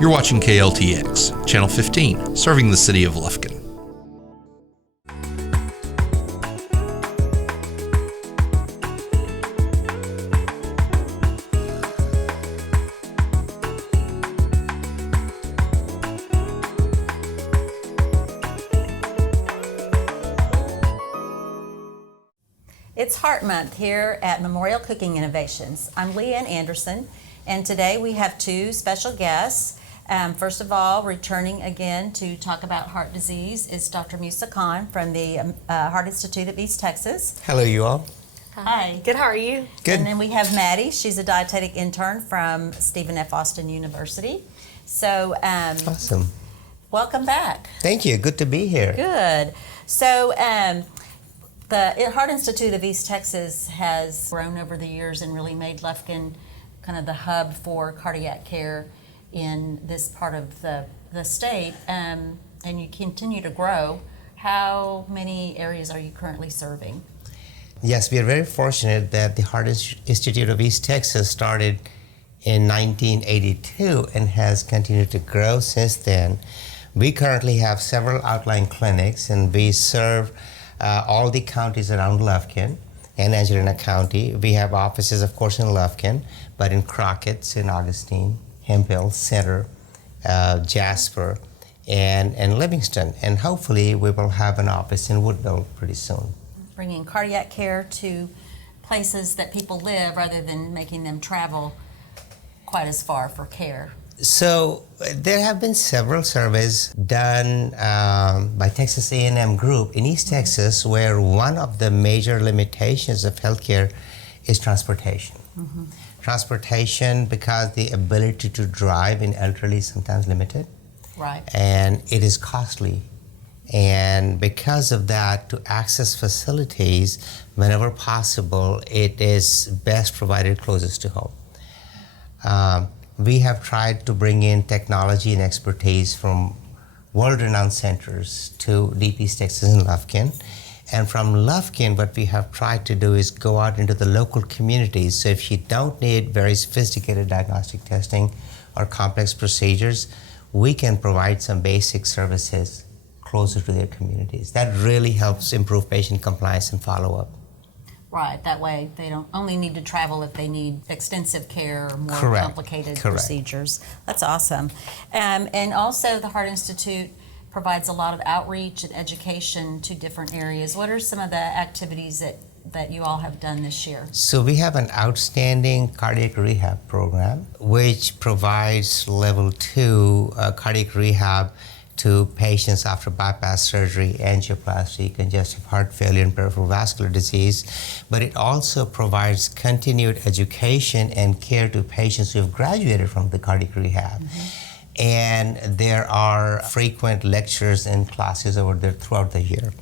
You're watching KLTX, Channel 15, serving the city of Lufkin. It's Heart Month here at Memorial Cooking Innovations. I'm Leanne Anderson, and today we have two special guests. First of all, returning again to talk about heart disease is Dr. Musa Khan from the Heart Institute of East Texas. Hello, you all. Hi. Good, how are you? Good. And then we have Maddie. She's a dietetic intern from Stephen F. Austin University. So, Awesome. welcome back. Thank you. Good to be here. Good. So, the Heart Institute of East Texas has grown over the years and really made Lufkin kind of the hub for cardiac care in this part of the state, and you continue to grow. How many areas are you currently serving? Yes, we are very fortunate that the Heart Institute of East Texas started in 1982 and has continued to grow since then. We currently have several outlying clinics, and we serve all the counties around Lufkin and Angelina County. We have offices, of course, in Lufkin, but in Crockett, St. Augustine, Hemphill, Center, Jasper, and Livingston. And hopefully we will have an office in Woodville pretty soon. Bringing cardiac care to places that people live rather than making them travel quite as far for care. So there have been several surveys done by Texas A&M Group in East Texas, where one of the major limitations of healthcare is transportation. Mm-hmm. Transportation, because the ability to drive in elderly is sometimes limited. Right. And it is costly. And because of that, to access facilities whenever possible, it is best provided closest to home. We have tried to bring in technology and expertise from world-renowned centers to Deep East Texas and Lufkin. And from Lufkin, what we have tried to do is go out into the local communities. So if you don't need very sophisticated diagnostic testing or complex procedures, we can provide some basic services closer to their communities. That really helps improve patient compliance and follow-up. Right, that way they don't only need to travel if they need extensive care or more Correct. complicated Correct. procedures. That's awesome. And also the Heart Institute provides a lot of outreach and education to different areas. What are some of the activities that you all have done this year? So we have an outstanding cardiac rehab program, which provides level 2 cardiac rehab to patients after bypass surgery, angioplasty, congestive heart failure, and peripheral vascular disease. But it also provides continued education and care to patients who have graduated from the cardiac rehab. Mm-hmm. And there are frequent lectures and classes over there throughout the year.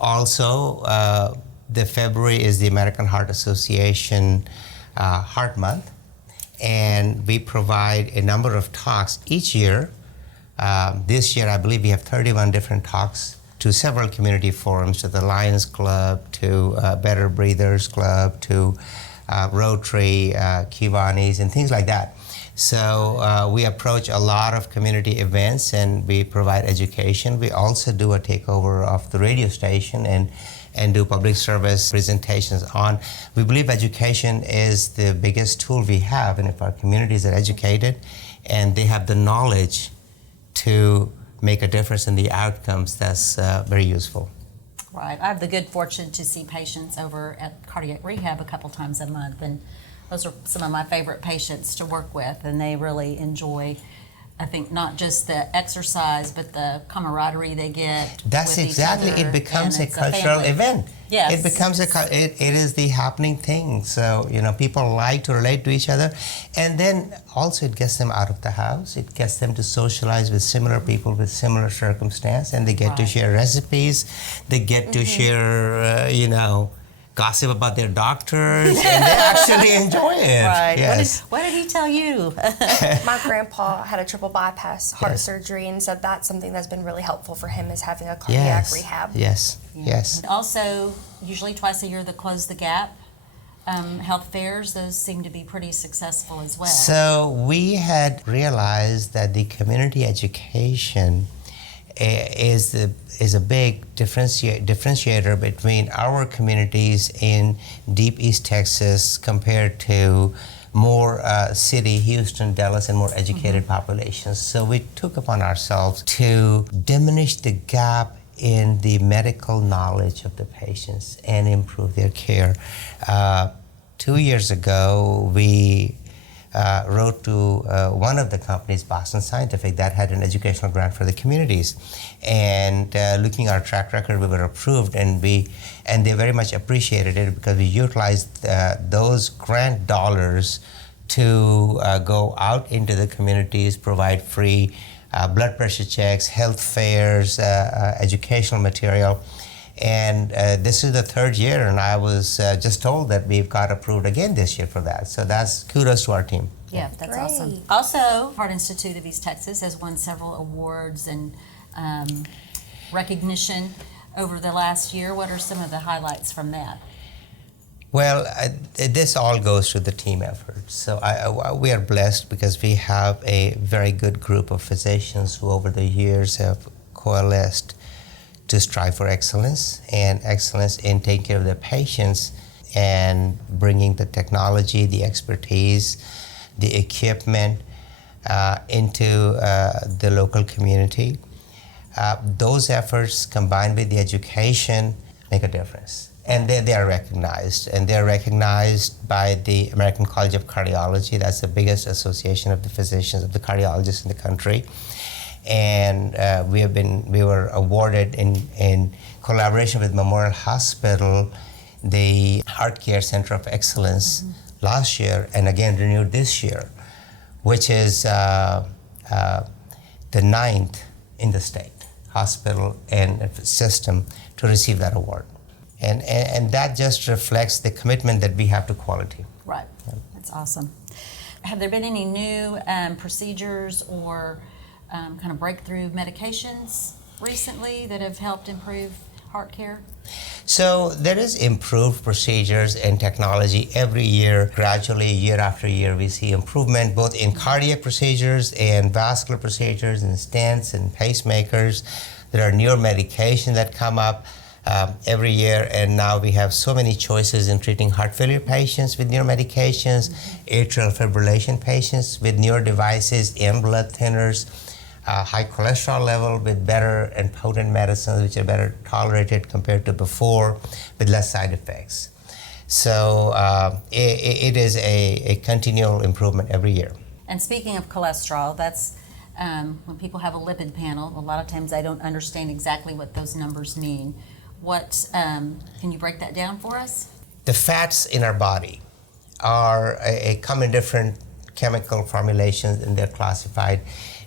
Also, the February is the American Heart Association Heart Month, and we provide a number of talks each year. This year, I believe we have 31 different talks to several community forums, to the Lions Club, to Better Breathers Club, to Rotary, Kiwanis, and things like that. So we approach a lot of community events and we provide education. We also do a takeover of the radio station and do public service presentations on. We believe education is the biggest tool we have, and if our communities are educated and they have the knowledge to make a difference in the outcomes, that's very useful. Right. I have the good fortune to see patients over at cardiac rehab a couple times a month, and those are some of my favorite patients to work with, and they really enjoy, I think, not just the exercise, but the camaraderie they get. That's with exactly, each other, it becomes a and it's cultural family event. Yes. It becomes it is the happening thing. So, people like to relate to each other. And then also it gets them out of the house. It gets them to socialize with similar people with similar circumstance, and they get to share recipes. They get to share, gossip about their doctors, and they actually enjoy it. Right. Yes. What did he tell you? My grandpa had a triple bypass heart surgery, and so that's something that's been really helpful for him, is having a cardiac rehab. Yes. Also, usually twice a year, the Close the Gap health fairs. Those seem to be pretty successful as well. So we had realized that the community education is a big differentiator between our communities in deep East Texas compared to more city, Houston, Dallas, and more educated populations. So we took upon ourselves to diminish the gap in the medical knowledge of the patients and improve their care. 2 years ago, we wrote to one of the companies, Boston Scientific, that had an educational grant for the communities. And looking at our track record, we were approved, and they very much appreciated it because we utilized those grant dollars to go out into the communities, provide free blood pressure checks, health fairs, educational material. And this is the third year, and I was just told that we've got approved again this year for that. So that's kudos to our team. Yeah, that's Great. awesome. Also, Heart Institute of East Texas has won several awards and recognition over the last year. What are some of the highlights from that? Well, this all goes to the team effort. So we are blessed because we have a very good group of physicians who over the years have coalesced to strive for excellence, and excellence in taking care of their patients and bringing the technology, the expertise, the equipment into the local community. Those efforts combined with the education make a difference. And they are recognized. And they're recognized by the American College of Cardiology. That's the biggest association of the physicians, of the cardiologists in the country. And we were awarded in collaboration with Memorial Hospital, the Heart Care Center of Excellence last year, and again renewed this year, which is the 9th in the state hospital and system to receive that award. And that just reflects the commitment that we have to quality. Right. That's awesome. Have there been any new procedures or kind of breakthrough medications recently that have helped improve heart care? So there is improved procedures and technology every year. Gradually, year after year, we see improvement both in cardiac procedures and vascular procedures and stents and pacemakers. There are newer medications that come up every year, and now we have so many choices in treating heart failure patients with newer medications, atrial fibrillation patients with newer devices and blood thinners, high cholesterol level with better and potent medicines which are better tolerated compared to before with less side effects. So it is a continual improvement every year. And speaking of cholesterol, that's when people have a lipid panel, a lot of times they don't understand exactly what those numbers mean. Can you break that down for us? The fats in our body come in different chemical formulations, and they're classified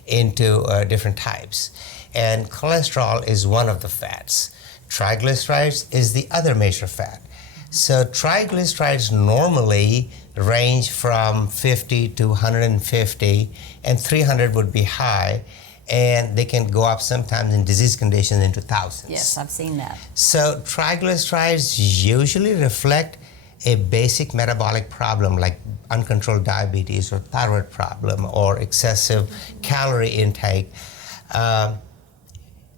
into different types. And cholesterol is one of the fats. Triglycerides is the other major fat. So triglycerides normally range from 50 to 150, and 300 would be high, and they can go up sometimes in disease conditions into thousands. Yes, I've seen that. So triglycerides usually reflect a basic metabolic problem like uncontrolled diabetes or thyroid problem or excessive calorie intake.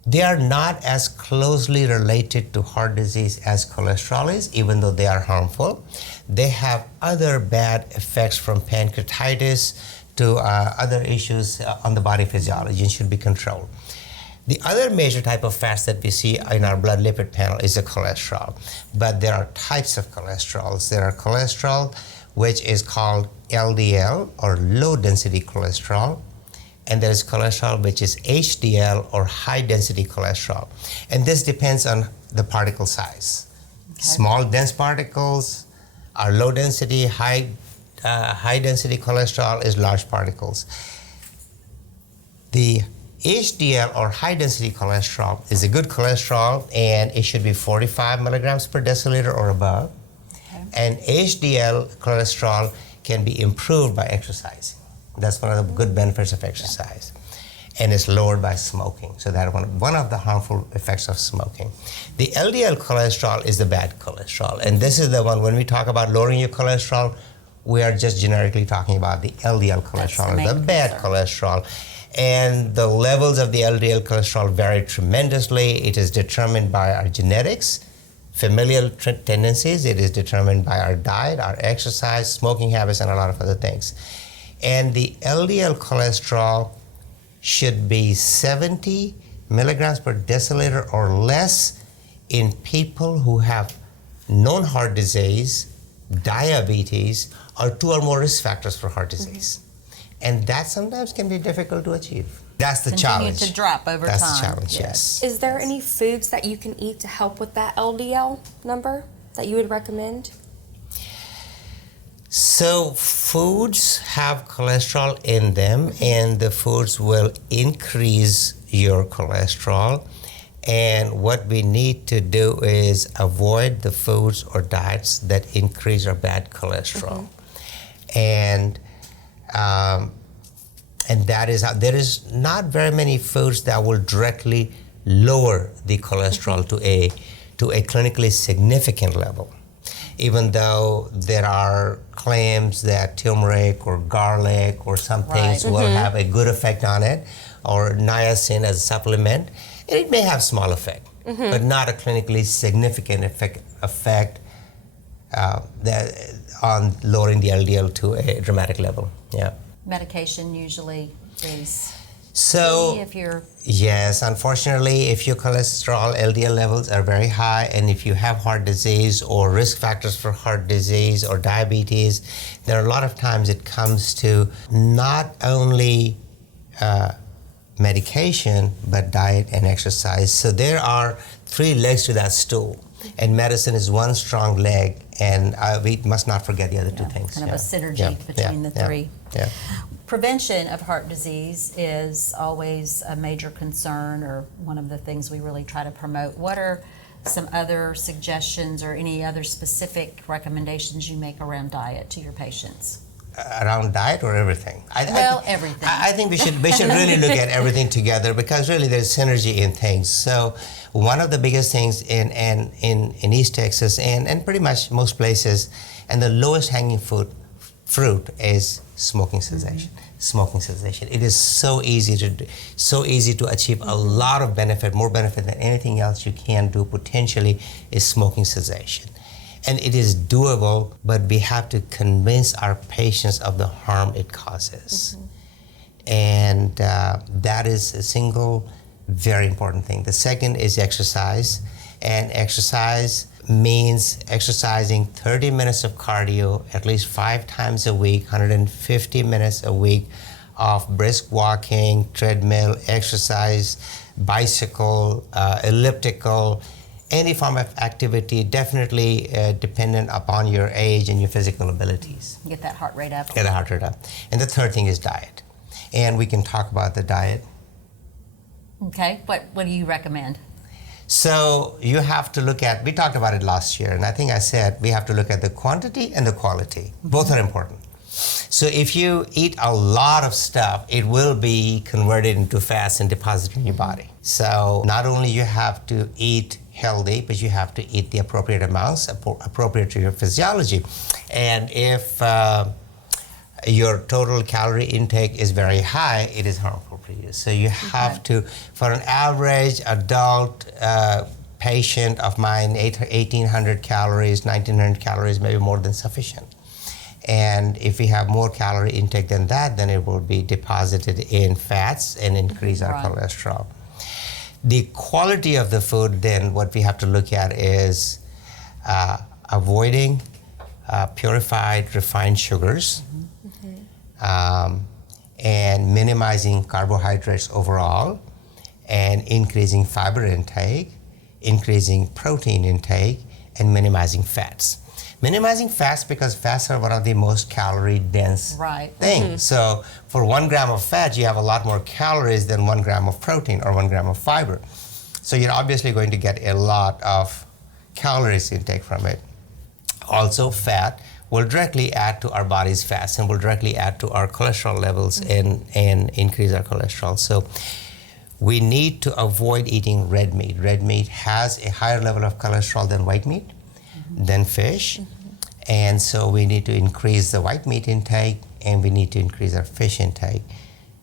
They are not as closely related to heart disease as cholesterol is, even though they are harmful. They have other bad effects from pancreatitis to other issues on the body physiology and should be controlled. The other major type of fats that we see in our blood lipid panel is the cholesterol. But there are types of cholesterols. There are cholesterol which is called LDL or low density cholesterol, and there is cholesterol which is HDL or high density cholesterol. And this depends on the particle size. Okay. Small dense particles are low density, high density cholesterol is large particles. The HDL or high density cholesterol is a good cholesterol, and it should be 45 milligrams per deciliter or above. Okay. And HDL cholesterol can be improved by exercising. That's one of the good benefits of exercise. and it's lowered by smoking. So that one of the harmful effects of smoking. The LDL cholesterol is the bad cholesterol, and this is the one, when we talk about lowering your cholesterol, we are just generically talking about the LDL cholesterol, the bad cholesterol. And the levels of the LDL cholesterol vary tremendously. It is determined by our genetics, familial tendencies. It is determined by our diet, our exercise, smoking habits, and a lot of other things. And the LDL cholesterol should be 70 milligrams per deciliter or less in people who have known heart disease, diabetes, or 2 or more risk factors for heart disease. And that sometimes can be difficult to achieve. That's the challenge. Continue to drop over time. That's the challenge, yes. Is there any foods that you can eat to help with that LDL number that you would recommend? So foods have cholesterol in them, and the foods will increase your cholesterol. And what we need to do is avoid the foods or diets that increase our bad cholesterol. And that is how, there is not very many foods that will directly lower the cholesterol to a clinically significant level. Even though there are claims that turmeric or garlic or some things will have a good effect on it, or niacin as a supplement, and it may have small effect, but not a clinically significant effect on lowering the LDL to a dramatic level. Yeah. Medication usually is so if you're yes, unfortunately, if your cholesterol LDL levels are very high, and if you have heart disease or risk factors for heart disease or diabetes, there are a lot of times it comes to not only medication but diet and exercise. So there are 3 legs to that stool, and medicine is one strong leg, and we must not forget the other 2 things. kind of a synergy between the 3. Yeah. Prevention of heart disease is always a major concern, or one of the things we really try to promote. What are some other suggestions or any other specific recommendations you make around diet to your patients? Around diet or everything? Everything. I think we should really look at everything together, because really there's synergy in things. So one of the biggest things in East Texas and pretty much most places, and the lowest hanging fruit is smoking cessation. Smoking cessation. It is so easy to achieve a lot of benefit, more benefit than anything else you can do potentially, is smoking cessation. And it is doable, but we have to convince our patients of the harm it causes. And that is a single very important thing. The second is exercise. And exercise means exercising 30 minutes of cardio at least 5 times a week, 150 minutes a week of brisk walking, treadmill, exercise, bicycle, elliptical, any form of activity, definitely dependent upon your age and your physical abilities. Get that heart rate up. Get the heart rate up. And the third thing is diet. And we can talk about the diet. Okay, what do you recommend? So you have to look at, we talked about it last year, and I think I said we have to look at the quantity and the quality. Both are important. So if you eat a lot of stuff, it will be converted into fats and deposited in your body. So not only you have to eat healthy, but you have to eat the appropriate amounts, appropriate to your physiology. And if your total calorie intake is very high, it is harmful for you. So you have to, for an average adult patient of mine, 1,800 calories, 1,900 calories, maybe more than sufficient. And if we have more calorie intake than that, then it will be deposited in fats and increase our cholesterol. The quality of the food, then what we have to look at is avoiding purified, refined sugars, and minimizing carbohydrates overall, and increasing fiber intake, increasing protein intake, and minimizing fats. Minimizing fats, because fats are one of the most calorie-dense things. So for 1 gram of fat, you have a lot more calories than 1 gram of protein or 1 gram of fiber. So you're obviously going to get a lot of calories intake from it. Also, fat will directly add to our body's fats and will directly add to our cholesterol levels and increase our cholesterol. So we need to avoid eating red meat. Red meat has a higher level of cholesterol than white meat, than fish. And so we need to increase the white meat intake, and we need to increase our fish intake.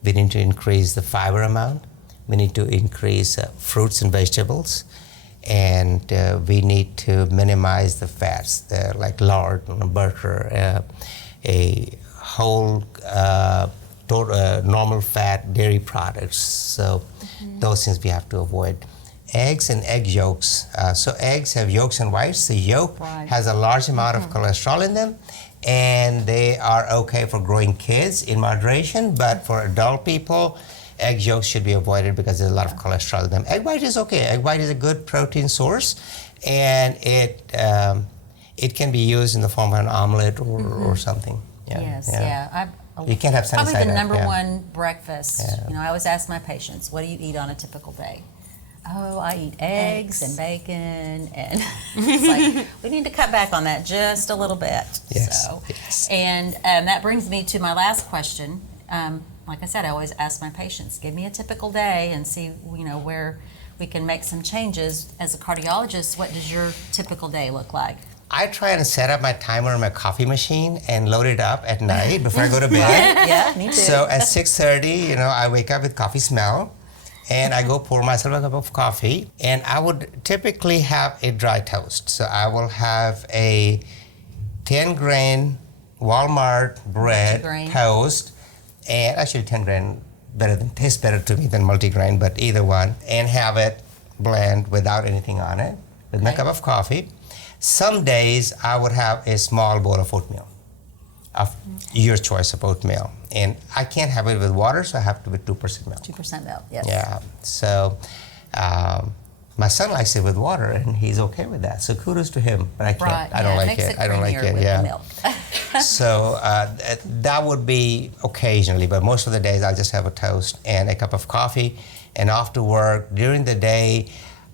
We need to increase the fiber amount. We need to increase fruits and vegetables. And we need to minimize the fats, like lard, butter, a whole normal fat dairy products. So those things we have to avoid. Eggs and egg yolks. So eggs have yolks and whites. The yolk has a large amount of cholesterol in them, and they are okay for growing kids in moderation, but for adult people, egg yolks should be avoided because there's a lot of cholesterol in them. Egg white is okay. Egg white is a good protein source, and it can be used in the form of an omelet or something. You can't have sunny probably side the up, number one breakfast. You know, I always ask my patients, what do you eat on a typical day? Oh, I eat eggs and bacon, and it's like, we need to cut back on that just a little bit. And that brings me to my last question. Like I said, I always ask my patients, give me a typical day and see, you know, where we can make some changes. As a cardiologist, what does your typical day look like? I try and set up my timer on my coffee machine and load it up at night before I go to bed. Yeah, me too. So at 6:30, you know, I wake up with coffee smell, and I go pour myself a cup of coffee, and I would typically have a dry toast. So I will have a 10-grain Walmart bread toast, and actually 10 grain tastes better to me than multigrain, but either one, and have it bland without anything on it with my cup of coffee. Some days I would have a small bowl of oatmeal, of your choice of oatmeal, and I can't have it with water, so I have to with 2% milk. 2% milk, yes. Yeah, so my son likes it with water, and he's okay with that. So kudos to him, but I can't. I don't like it. I don't like it. Yeah. Milk. So that would be occasionally, but most of the days I'll just have a toast and a cup of coffee. And after work, during the day,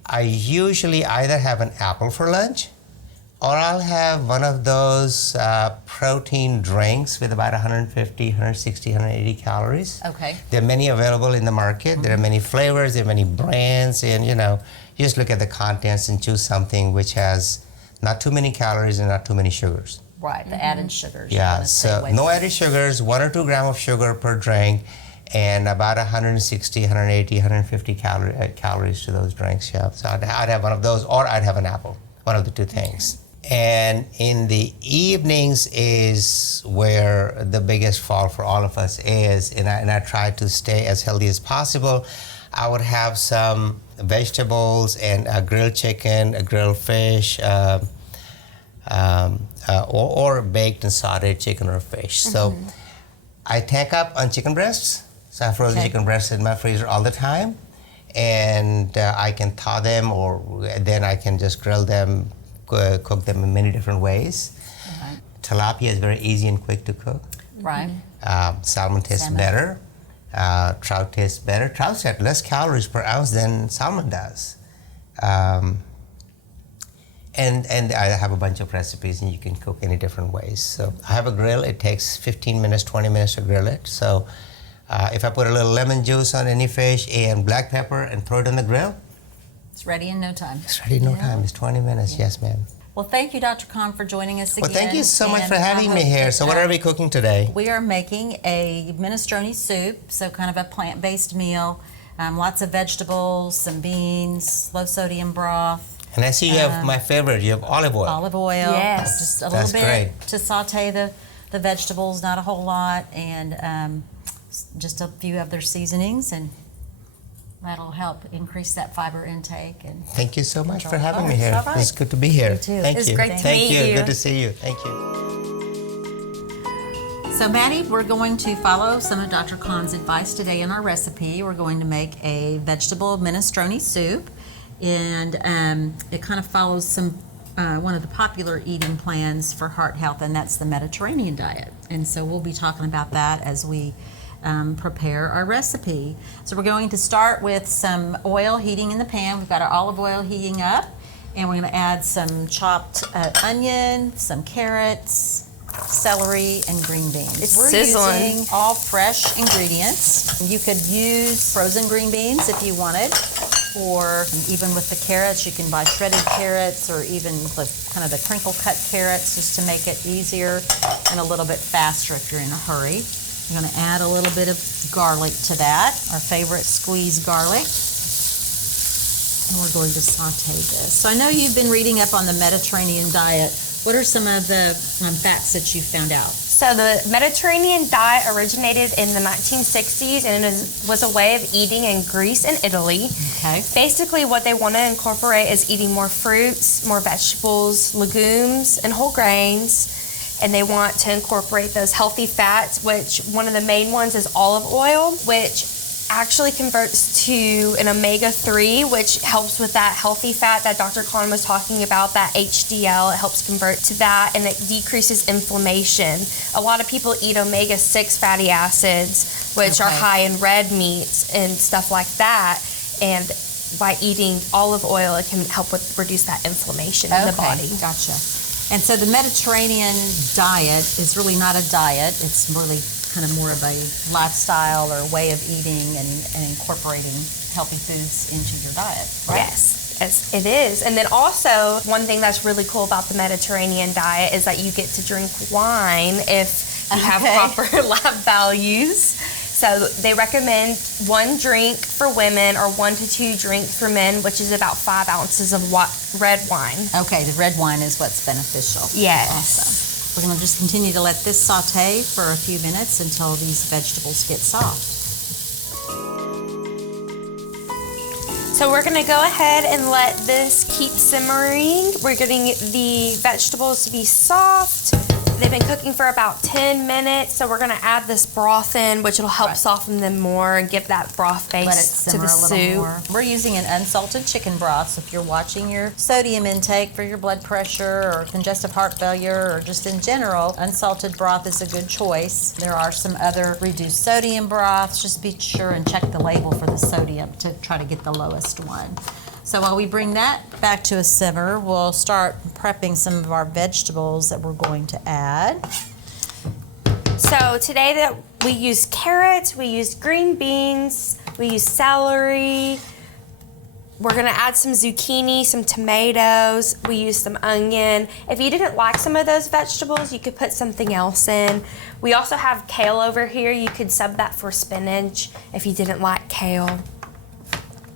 I usually either have an apple for lunch, or I'll have one of those protein drinks with about 150, 160, 180 calories. Okay. There are many available in the market. There are many flavors, there are many brands, and you know, you just look at the contents and choose something which has not too many calories and not too many sugars. Right, the added sugars. Yeah, so no added sugars, 1 or 2 grams of sugar per drink, and about 160, 180, 150 calories to those drinks. Yeah, so I'd have one of those, or I'd have an apple, one of the two things. And in the evenings is where the biggest fall for all of us is, and I try to stay as healthy as possible. I would have some vegetables and a grilled chicken, a grilled fish, or baked and sauteed chicken or fish. So I tank up on chicken breasts. So I have frozen chicken breasts in my freezer all the time, and I can thaw them, or then I can just grill them, cook them in many different ways. Tilapia is very easy and quick to cook. Right. Salmon tastes better. Trout tastes better. Trout has less calories per ounce than salmon does. And I have a bunch of recipes, and you can cook any different ways. So I have a grill. It takes 15 minutes, 20 minutes to grill it. So if I put a little lemon juice on any fish and black pepper and throw it on the grill, it's ready in no time. It's ready in no time. It's 20 minutes. Yes, ma'am. Well, thank you, Dr. Khan, for joining us again. Well, thank you so much for having me here. So what are we cooking today? We are making a minestrone soup, so kind of a plant-based meal. Lots of vegetables, some beans, low sodium broth. And I see you have my favorite. You have olive oil. Olive oil. Yes. Just a little bit to saute the vegetables, not a whole lot, and just a few of their seasonings, and that'll help increase that fiber intake. And thank you so much for having me here. Right. It's good to be here. You too. Thank you. It's great to Thank meet you. Good to see you. Thank you. So Maddie, we're going to follow some of Dr. Khan's advice today in our recipe. We're going to make a vegetable minestrone soup, and it kind of follows some one of the popular eating plans for heart health, and that's the Mediterranean diet. And so we'll be talking about that as we prepare our recipe. So we're going to start with some oil heating in the pan. We've got our olive oil heating up, and we're going to add some chopped onion, some carrots, celery, and green beans. It's We're sizzling. using all fresh ingredients. You could use frozen green beans if you wanted, or even with the carrots, you can buy shredded carrots or even the kind of the crinkle cut carrots just to make it easier and a little bit faster if you're in a hurry. I'm going to add a little bit of garlic to that, our favorite squeezed garlic. And we're going to saute this. So I know you've been reading up on the Mediterranean diet. What are some of the facts that you found out? So the Mediterranean diet originated in the 1960s, and it was a way of eating in Greece and Italy. Okay. Basically, what they want to incorporate is eating more fruits, more vegetables, legumes, and whole grains. And they want to incorporate those healthy fats, which one of the main ones is olive oil, which actually converts to an omega-3, which helps with that healthy fat that Dr. Khan was talking about, that HDL. It helps convert to that, and it decreases inflammation. A lot of people eat omega-6 fatty acids, which are high in red meats and stuff like that, and by eating olive oil, it can help with reduce that inflammation in the body. Gotcha. And so the Mediterranean diet is really not a diet. It's really kind of more of a lifestyle or way of eating and incorporating healthy foods into your diet, right? Yes, it is. And then also, one thing that's really cool about the Mediterranean diet is that you get to drink wine if you have proper lab values. So they recommend 1 drink for women or 1 to 2 drinks for men, which is about 5 ounces of red wine. Okay, the red wine is what's beneficial. Yes. Awesome. We're going to just continue to let this saute for a few minutes until these vegetables get soft. So we're going to go ahead and let this keep simmering. We're getting the vegetables to be soft. They've been cooking for about 10 minutes, so we're going to add this broth in, which will help soften them more and give that broth base to the soup. More. We're using an unsalted chicken broth, so if you're watching your sodium intake for your blood pressure or congestive heart failure or just in general, unsalted broth is a good choice. There are some other reduced sodium broths. Just be sure and check the label for the sodium to try to get the lowest one. So while we bring that back to a simmer, we'll start prepping some of our vegetables that we're going to add. So today that we used carrots, we used green beans, we used celery. We're gonna add some zucchini, some tomatoes, we used some onion. If you didn't like some of those vegetables, you could put something else in. We also have kale over here. You could sub that for spinach if you didn't like kale.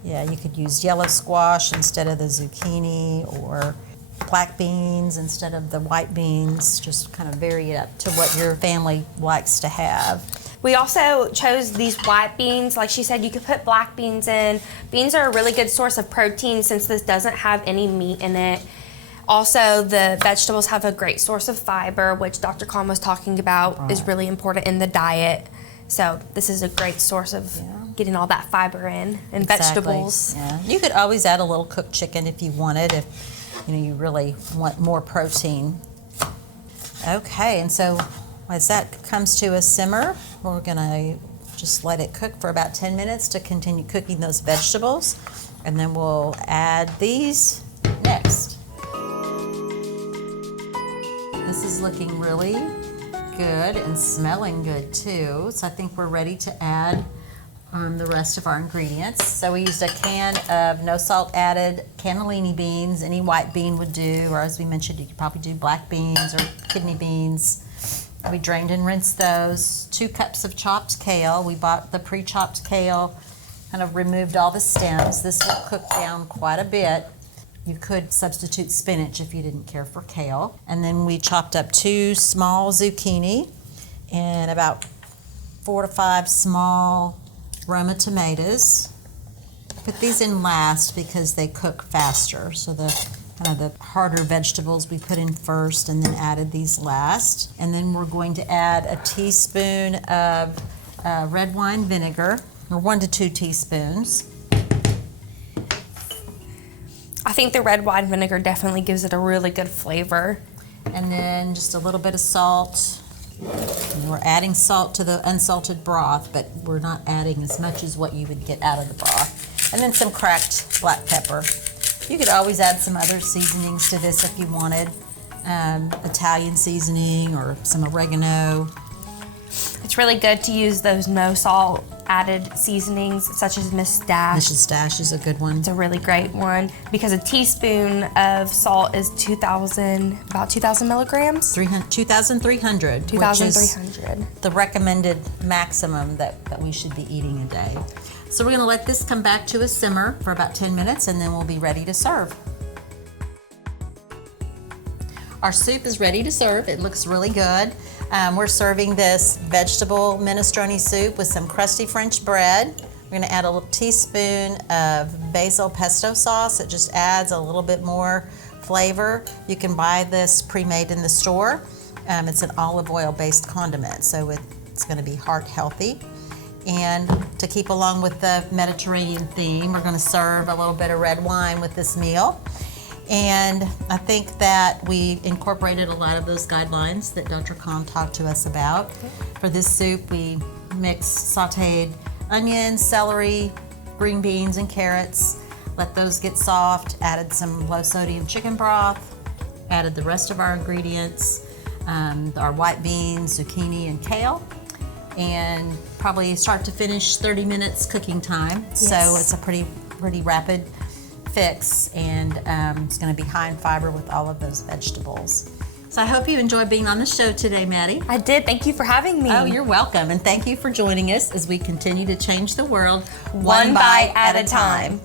Yeah, you could use yellow squash instead of the zucchini, or black beans instead of the white beans. Just kind of vary it up to what your family likes to have. We also chose these white beans. Like she said, you could put black beans in. Beans are a really good source of protein since this doesn't have any meat in it. Also, the vegetables have a great source of fiber, which Dr. Khan was talking about is really important in the diet. So this is a great source of getting all that fiber in and vegetables. Yeah. You could always add a little cooked chicken if you wanted, if you really want more protein. Okay, and so as that comes to a simmer, we're gonna just let it cook for about 10 minutes to continue cooking those vegetables, and then we'll add these next. This is looking really good and smelling good too, so I think we're ready to add the rest of our ingredients. So we used a can of no salt added cannellini beans. Any white bean would do, or as we mentioned, you could probably do black beans or kidney beans. We drained and rinsed those. 2 cups of chopped kale. We bought the pre-chopped kale, kind of removed all the stems. This will cook down quite a bit. You could substitute spinach if you didn't care for kale. And then we chopped up 2 small zucchini and about 4 to 5 small Roma tomatoes. Put these in last because they cook faster. So the kind of the harder vegetables we put in first and then added these last. And then we're going to add a teaspoon of red wine vinegar, or 1 to 2 teaspoons. I think the red wine vinegar definitely gives it a really good flavor. And then just a little bit of salt. And we're adding salt to the unsalted broth, but we're not adding as much as what you would get out of the broth. And then some cracked black pepper. You could always add some other seasonings to this if you wanted. Italian seasoning or some oregano. It's really good to use those no salt added seasonings such as Miss Dash. Mrs. Dash is a good one. It's a really great one because a teaspoon of salt is about 2,000 milligrams. 2,300. 2,300. The recommended maximum that we should be eating a day. So we're going to let this come back to a simmer for about 10 minutes and then we'll be ready to serve. Our soup is ready to serve. It looks really good. We're serving this vegetable minestrone soup with some crusty French bread. We're going to add a little teaspoon of basil pesto sauce. It just adds a little bit more flavor. You can buy this pre-made in the store. It's an olive oil based condiment, so it's going to be heart healthy. And to keep along with the Mediterranean theme, we're going to serve a little bit of red wine with this meal. And I think that we incorporated a lot of those guidelines that Dr. Kahn talked to us about. For this soup, we mixed sauteed onions, celery, green beans, and carrots. Let those get soft, added some low sodium chicken broth, added the rest of our ingredients, our white beans, zucchini, and kale. And probably start to finish 30 minutes cooking time. Yes. So it's a pretty rapid fix, and it's going to be high in fiber with all of those vegetables. So I hope you enjoyed being on the show today, Maddie. I did. Thank you for having me. Oh, you're welcome, and thank you for joining us as we continue to change the world One bite at a time.